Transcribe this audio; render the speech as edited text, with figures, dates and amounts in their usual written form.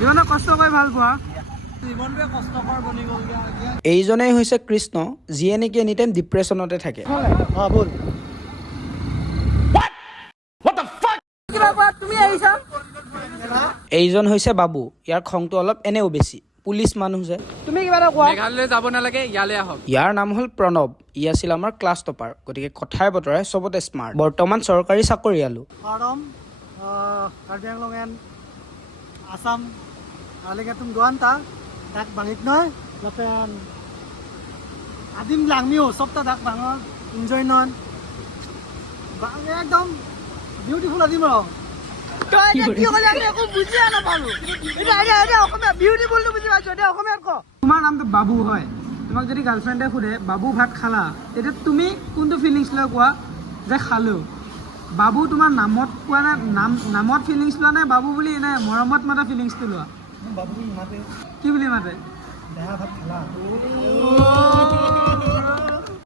জীৱনত কষ্ট কৰি ভাল পোৱা জীৱনটোৱে কষ্টকৰ বনি গ'লগৈ এতিয়া। এইজনেই হৈছে কৃষ্ণ, যিয়ে নেকি এনি টাইম ডিপ্ৰেশ্যনতে থাকে। ব'ল কিবা কোৱা তুমি আহিছা এইজন হৈছে বাবু, ইয়াৰ খংটো অলপ এনেও বেছি, পুলিচ মানুহ যে। তুমি কিবা এটা কোৱা মেঘালয় যাব নালাগে, ইয়ালৈ আহক। ইয়াৰ নাম হ'ল প্ৰণৱ, ই আছিল আমাৰ ক্লাছ টপাৰ, গতিকে কথাই বতৰাই চবতে স্মাৰ্ট। বৰ্তমান চৰকাৰী চাকৰিয়ালো। Aram, Karbi Anglong and Assam, Aligatum Guanta, Dak Bangitnoy, Lapan Adim Langmio, Sopta Dak Bangal, enjoy non. একদম বিউটিফুল আদিম আৰু তই এতিয়া কি ক'লি আমি একো বুজিয়ে নাপালো এতিয়া অসমীয়া বিউটিফুলটো বুজি পাইছো এতিয়া অসমীয়াত ক তোমাৰ নামটো বাবু হয় তোমাক যদি গাৰ্লফ্ৰেণ্ডে সোধে বাবু ভাত খালা তেতিয়া তুমি কোনটো ফিলিংছ লৈ কোৱা যে খালো বাবু তোমাৰ নামত কোৱা নে নামত ফিলিংছ লোৱা নে বাবু বুলি নে মৰমত মাতা ফিলিংছটো লোৱা বাবু মাতে কি বুলি মাতে দেহা ভাত খালা